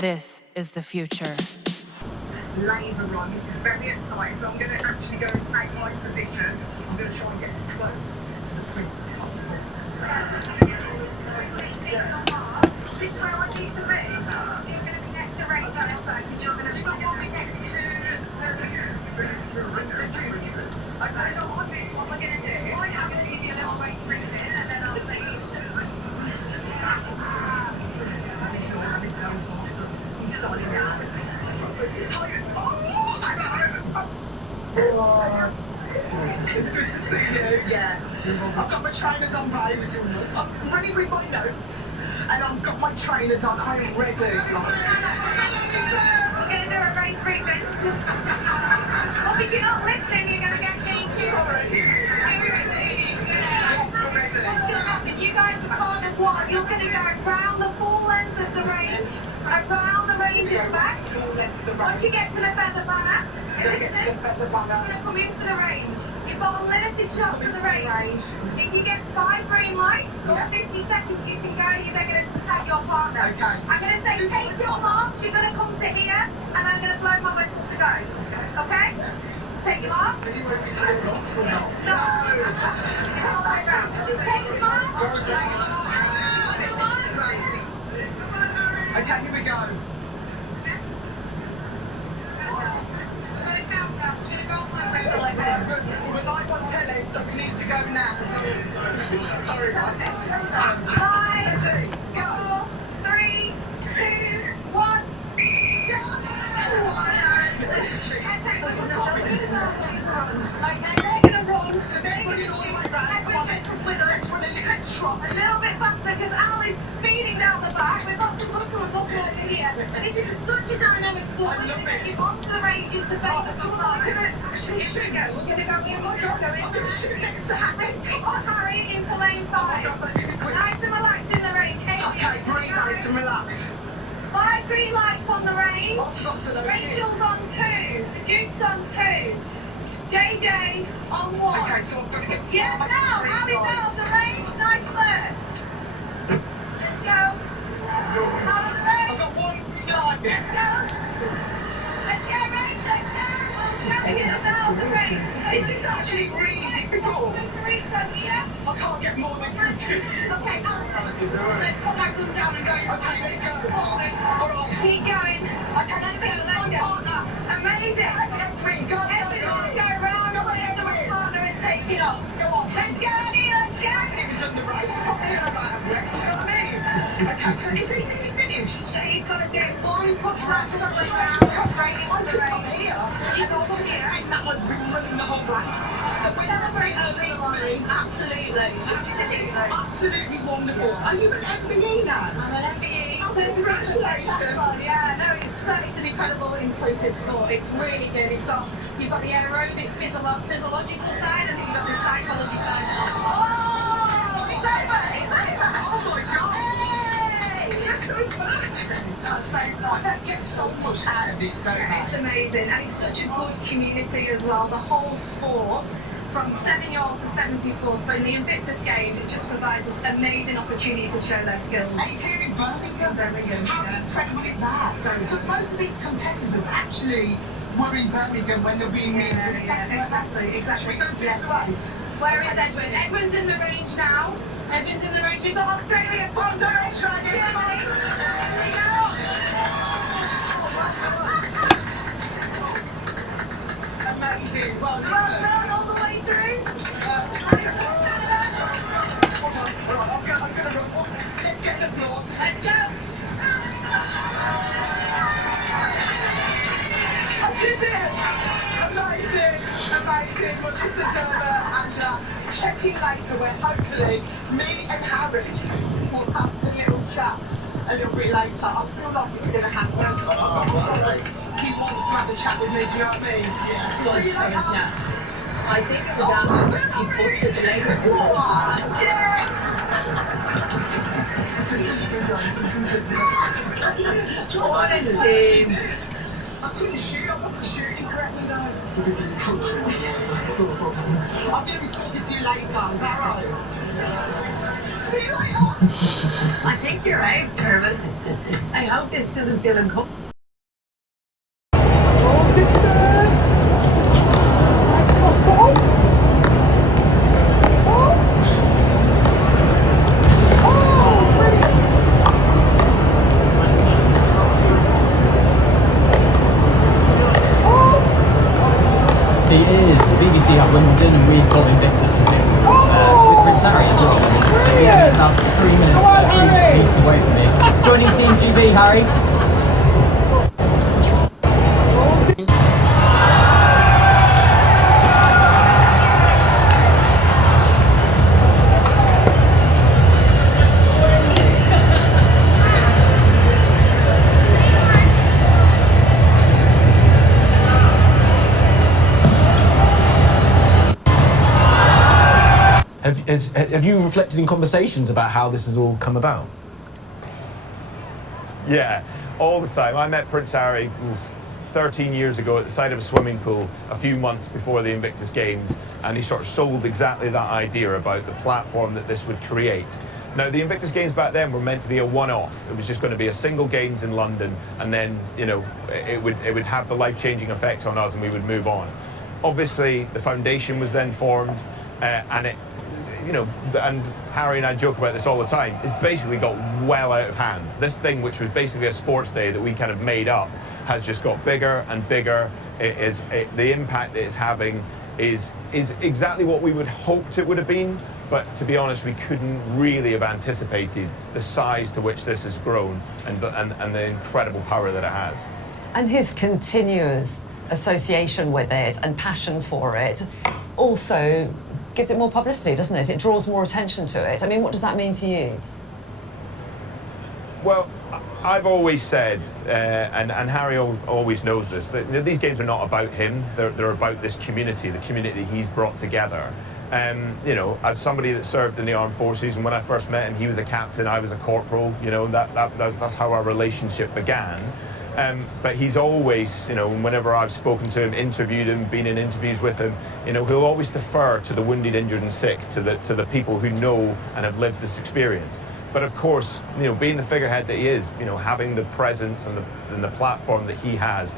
This is the future. Laser run. This is very exciting. So I'm going to actually go and take my position. I'm going to try and get as close to the prince as possible. Is this where I need to be? You're going to be next to Rachel, because you're going to be next to okay, no, what we're going to do, I'm going to give you a little race briefing, and then I'll say I'm starting now. It's good to see you, yeah. I've got my trainers on, babes. I'm ready with my notes, and I've got my trainers on. I am ready. We're going to do a race briefing. Well, if you're not listening, you're going to get DQ. Sorry. Are you ready? Yes, I'm ready. What's going to happen? You guys are part of one. You're going to go around the full length of the range, around the range and back. Once you get to the feather banner, you're going to come into the range. You've got unlimited shots of the range. If you get 5 green lights or 50 seconds, you can go. You're then going to tag your partner. Okay. I'm going to say, take your marks. You're going to come to here, and I'm going to blow my whistle to go. Okay? Take your marks. No. All the way round. Take your marks. Okay, here we go. We're live on telly, so we need to go now. Sorry, guys. 5, 4, 3, 2, 1. Yes! Okay, they're going to run. So they're running all the way round. Come on, let's trot. A little bit faster because Al is speeding down the back. We've got some hustle and bustle over here. This is such a dynamic sport. I love it. You've onto the range into base. So I'm going to actually shoot. We're going to go in. I'm going to shoot next to Harry. Come on, Harry, into lane 5. Nice and relaxed in the range. Okay, green lights and relax. 5 green lights on the range. I've got to know Rachel's on 2. The Duke's on 2. JJ on 1. Okay, so I've got to get Yes, now, Ali now, the range, nice clear. Let's go. Out of the range. I've got 1 green light. Let's go. Let's go, range, let's go. Champions out of the range. This is actually really difficult. Yeah. I can't get more than 2. Okay, Alison, let's put that gun down and go. Okay, let's go. Forward. Alright. Keep going. Okay, let's go. Amazing. Go on. Everyone go round the way the partner is taking off. Go on. Let's go, Annie, let's go. He's on the race. Probably in about a wreck, do you know what I mean? Okay, so is he finished? So he's got to do 1 push round solid round, right on the race. Here. You can come here. And that one's been running the whole race. So when Celebrate the over the line. Absolutely. this is absolutely wonderful. Are you an MBE now? I'm an MBE. Congratulations. Yeah, no, it's an incredible inclusive sport. It's really good. You've got the aerobic physiological side, and you've got the psychology side. Oh, it's over! It's over! Oh my God. Hey! That's so fast. That's so I fun. don't get so much out of this, don't I? It's amazing, and it's such a good community as well. The whole sport, from 7-year-olds to 70 plus, but in the Invictus Games, it just provides us amazing opportunity to show their skills. And it's here in Birmingham. How Yeah. incredible is that? Because most of these competitors actually were in Birmingham when they were being really good. Exactly. Should we go through the race? Where is Edwin? Edwin's in the range now. Edwin's in the range. We've got Australia. Well done, Australia. There we go. Amazing. Well, Well listen. done all the way through. Right, I'm gonna run. Let's get an applause. Let's go. I did it! Amazing! Well, listen to and check in later where hopefully me and Harry will have a little chat a little bit later. I feel like it's going to happen. He wants to have a chat with me, do you know what I mean? Yeah. See you later. Yeah. I think it was after he posted the later. What a team. I couldn't shoot, I wasn't shooting correctly though. I'm going to be talking to you later, is that right? See you later! I think you're out, Dermot. I hope this doesn't feel uncomfortable. He is the BBC Hub London, and we've got Invictus with Prince Harry as well. So yeah, it's about 3 minutes away from me. Joining Team GB, Harry. Have you reflected in conversations about how this has all come about? Yeah, all the time. I met Prince Harry 13 years ago at the side of a swimming pool a few months before the Invictus Games, and he sort of sold exactly that idea about the platform that this would create. Now, the Invictus Games back then were meant to be a one-off. It was just going to be a single Games in London, and then, you know, it would have the life-changing effect on us and we would move on. Obviously, the foundation was then formed, and it, you know, and Harry and I joke about this all the time, it's basically got well out of hand. This thing, which was basically a sports day that we kind of made up, has just got bigger and bigger. The impact that it's having is exactly what we would hoped it would have been, but to be honest, we couldn't really have anticipated the size to which this has grown and the incredible power that it has. And his continuous association with it and passion for it also gives it more publicity, doesn't it? It draws more attention to it. I mean, what does that mean to you? Well, I've always said, and Harry always knows this, that these games are not about him. They're about this community, the community he's brought together. You know, as somebody that served in the armed forces, and when I first met him, he was a captain, I was a corporal. You know, that's how our relationship began. But he's always, you know, whenever I've spoken to him, interviewed him, been in interviews with him, you know, he'll always defer to the wounded, injured and sick, to the people who know and have lived this experience. But of course, you know, being the figurehead that he is, you know, having the presence and the platform that he has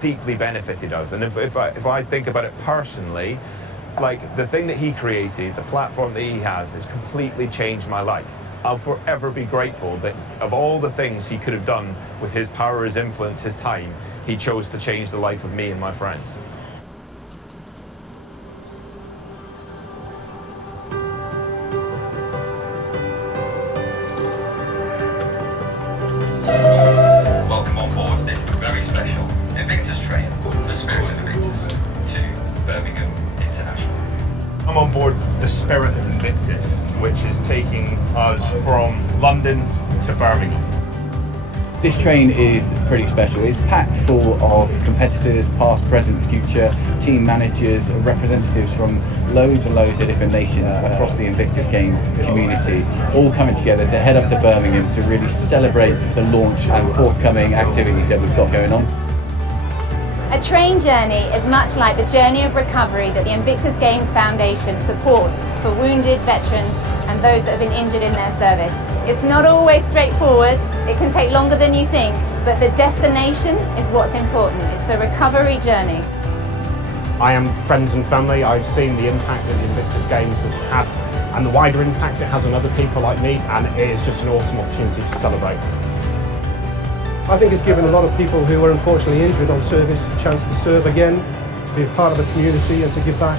deeply benefited us. And if I think about it personally, like the thing that he created, the platform that he has completely changed my life. I'll forever be grateful that of all the things he could have done with his power, his influence, his time, he chose to change the life of me and my friends. Welcome on board this very special Invictus train, the Spirit of Invictus, to Birmingham International. I'm on board the Spirit of Invictus, which is taking us from London to Birmingham. This train is pretty special. It's packed full of competitors, past, present, future, team managers, representatives from loads and loads of different nations across the Invictus Games community, all coming together to head up to Birmingham to really celebrate the launch and forthcoming activities that we've got going on. A train journey is much like the journey of recovery that the Invictus Games Foundation supports for wounded veterans and those that have been injured in their service. It's not always straightforward, it can take longer than you think, but the destination is what's important. It's the recovery journey. I am friends and family. I've seen the impact that the Invictus Games has had and the wider impact it has on other people like me, and it is just an awesome opportunity to celebrate. I think it's given a lot of people who were unfortunately injured on service a chance to serve again, to be a part of the community and to give back.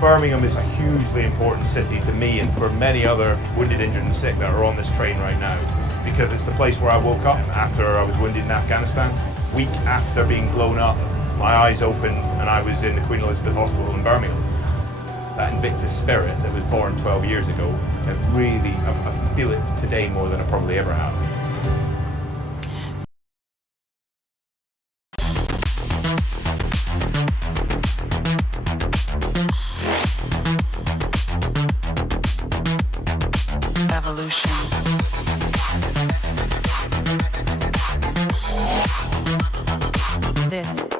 Birmingham is a hugely important city to me and for many other wounded, injured and sick that are on this train right now, because it's the place where I woke up after I was wounded in Afghanistan. Week after being blown up, my eyes opened and I was in the Queen Elizabeth Hospital in Birmingham. That Invictus spirit that was born 12 years ago, I feel it today more than I probably ever have. Evolution.